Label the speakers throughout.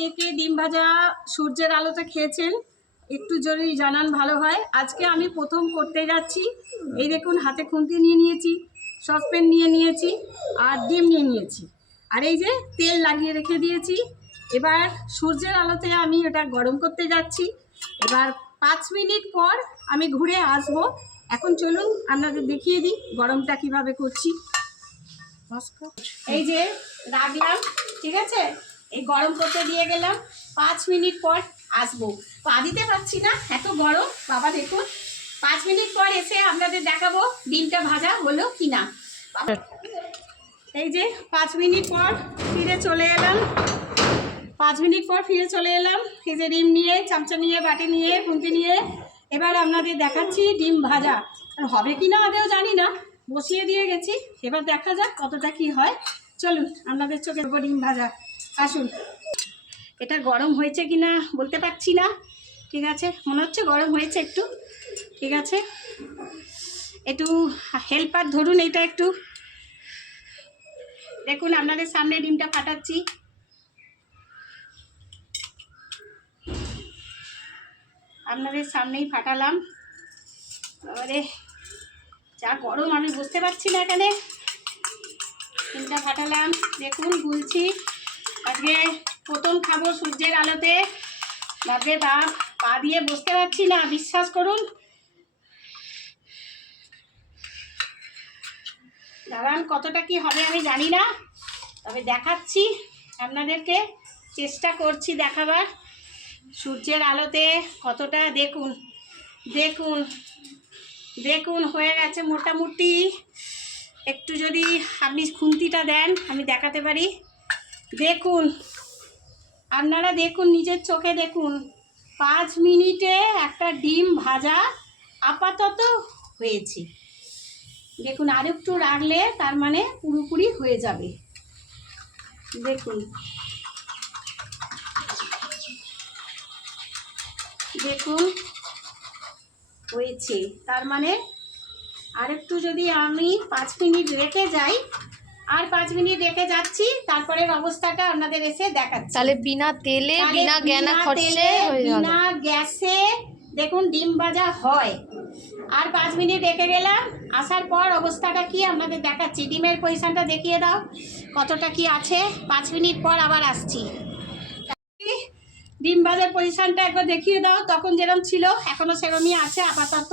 Speaker 1: কে কে ডিম ভাজা সূর্যের আলোতে খেয়েছেন, একটু যদি জানান, ভালো হয়। আজকে আমি প্রথম করতে যাচ্ছি। এই দেখুন, হাতে খুন্তি নিয়ে নিয়েছি সসপ্যান নিয়ে নিয়েছি, আর ডিম নিয়ে নিয়েছি। আর এই যে তেল লাগিয়ে রেখে দিয়েছি। এবার সূর্যের আলোতে আমি এটা গরম করতে যাচ্ছি। এবার পাঁচ মিনিট পর আমি ঘুরে আসব। এখন চলুন, আপনাদের দেখিয়ে দিই গরমটা কীভাবে করছি। এই যে রাখলাম, ঠিক আছে? এই গরম করতে দিয়ে গেলাম। পাঁচ মিনিট পর আসব। পা দিতে পারছি না, এত গরম। বাবা, দেখুন, পাঁচ মিনিট পর এসে আপনাদের দেখাবো ডিমটা ভাজা হলো কি না এই যে পাঁচ মিনিট পর ফিরে চলে এলাম। পাঁচ মিনিট পর ফিরে চলে এলাম। এই যে ডিম নিয়ে, চামচা নিয়ে, বাটি নিয়ে, খুন্তি নিয়ে, এবার আপনাদের দেখাচ্ছি ডিম ভাজা। আর হবে কি না আদেও জানি না। বসিয়ে দিয়ে গেছি। এবার দেখা যাক কতটা কি হয়। চলুন, আপনাদের চোখে ডিম ভাজা। আসুন। এটা গরম হয়েছে কি না বলতে পারছি না। ঠিক আছে? মনে হচ্ছে গরম হয়েছে একটু। ঠিক আছে? একটু হেল্পার ধরুন এটা একটু। দেখুন, আপনাদের সামনে ডিমটা ফাটাচ্ছি। আপনাদের সামনেই ফাটালাম। এবারে যা গরম, আমি বুঝতে পারছি না এখানে। ডিমটা ফাটালাম। দেখুন, গুলছি। আজকে প্রথম খাব সূর্যের আলোতে। বাপরে বাপ, পা দিয়ে বসতে পারছি না, বিশ্বাস করুন। দাঁড়ান, কতটা কি হবে আমি জানি না, তবে দেখাচ্ছি, আপনাদেরকে চেষ্টা করছি দেখাবার। সূর্যের আলোতে কতটা, দেখুন দেখুন দেখুন, হয়ে গেছে মোটামুটি। একটু যদি আপনি খুন্তিটা দেন, আমি দেখাতে পারি। দেখুন, আপনারা দেখুন, নিজের চোখে দেখুন। পাঁচ মিনিটে একটা ডিম ভাজা আপাতত হয়েছে। দেখুন আর একটু রাখলে তার মানে পুরোপুরি হয়ে যাবে। দেখুন। দেখুন, হয়েছে। তার মানে আরেকটু যদি আমি পাঁচ মিনিট রেখে যাই আর পাঁচ মিনিট রেখে যাচ্ছি তারপরের অবস্থাটা আপনাদের এসে দেখাচ্ছি।
Speaker 2: তাহলে বিনা তেলে বিনা জ্ঞানা খরচে
Speaker 1: তেলে, বিনা গ্যাসে দেখুন ডিম ভাজা হয়। আর পাঁচ মিনিট রেখে গেলাম আসার পর অবস্থাটা কি আপনাদের দেখাচ্ছি। ডিমের পজিশনটা দেখিয়ে দাও কতটা কি আছে। পাঁচ মিনিট পর আবার আসছি। ডিম ভাজার পজিশনটা একবার দেখিয়ে দাও তখন যেরকম ছিল এখনও সেরমই আছে আপাতত।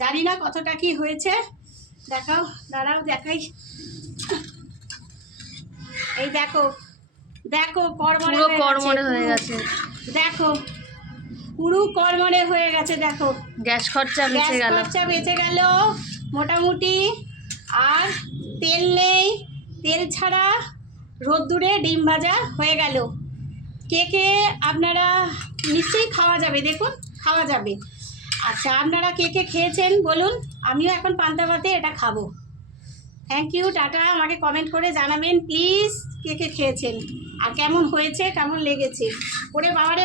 Speaker 1: জানি না কতটা কি হয়েছে। দেখাও দাঁড়াও দেখাই। এই দেখো দেখো কড়মড়ে
Speaker 2: পুরো
Speaker 1: গেছে,
Speaker 2: হয়ে। গেছে।
Speaker 1: দেখো পুরো কড়মড়ে হয়ে গেছে দেখো।
Speaker 2: গ্যাস খরচা বেঁচে গেল।
Speaker 1: খরচা বেঁচে গেল মোটামুটি। আর তেল নেই তেল ছাড়া রোদ্দুরে ডিম ভাজা হয়ে গেল। কে কে আপনারা নিশ্চয়ই খাওয়া যাবে দেখুন খাওয়া যাবে। আচ্ছা আপনারা কে কে খেয়েছেন বলুন আমিও এখন পান্তা ভাতে এটা খাব। থ্যাংক ইউ টাটা, আমাকে কমেন্ট করে জানাবেন প্লিজ কে কে খেয়েছেন? আর কেমন হয়েছে, কেমন লেগেছে? ওরে বাবারে